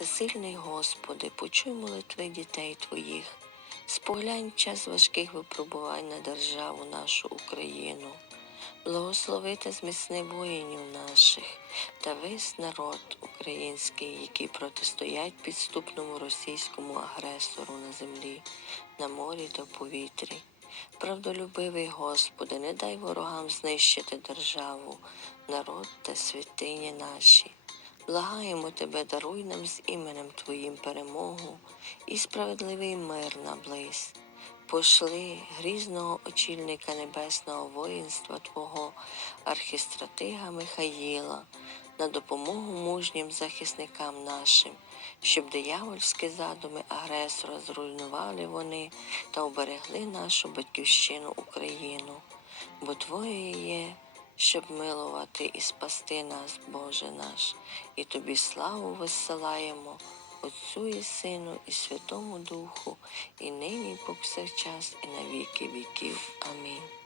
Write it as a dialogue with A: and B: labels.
A: Всесильний Господи, почуй молитви дітей Твоїх, споглянь час важких випробувань на державу нашу Україну. Благослови та зміцни воїнів наших та весь народ український, які протистоять підступному російському агресору на землі, на морі та повітрі. Правдолюбивий Господи, не дай ворогам знищити державу, народ та святині наші. Благаємо Тебе, даруй нам з іменем Твоїм перемогу і справедливий мир наблизь. Пошли грізного очільника небесного воїнства Твого, архістратига Михаїла, на допомогу мужнім захисникам нашим, щоб диявольські задуми агресора зруйнували вони та оберегли нашу батьківщину Україну, бо Твоє є, щоб милувати і спасти нас, Боже наш, і Тобі славу висилаємо. Отцю і Сину, і Святому Духу, і нині, і повсякчас, і на віки віків. Амінь.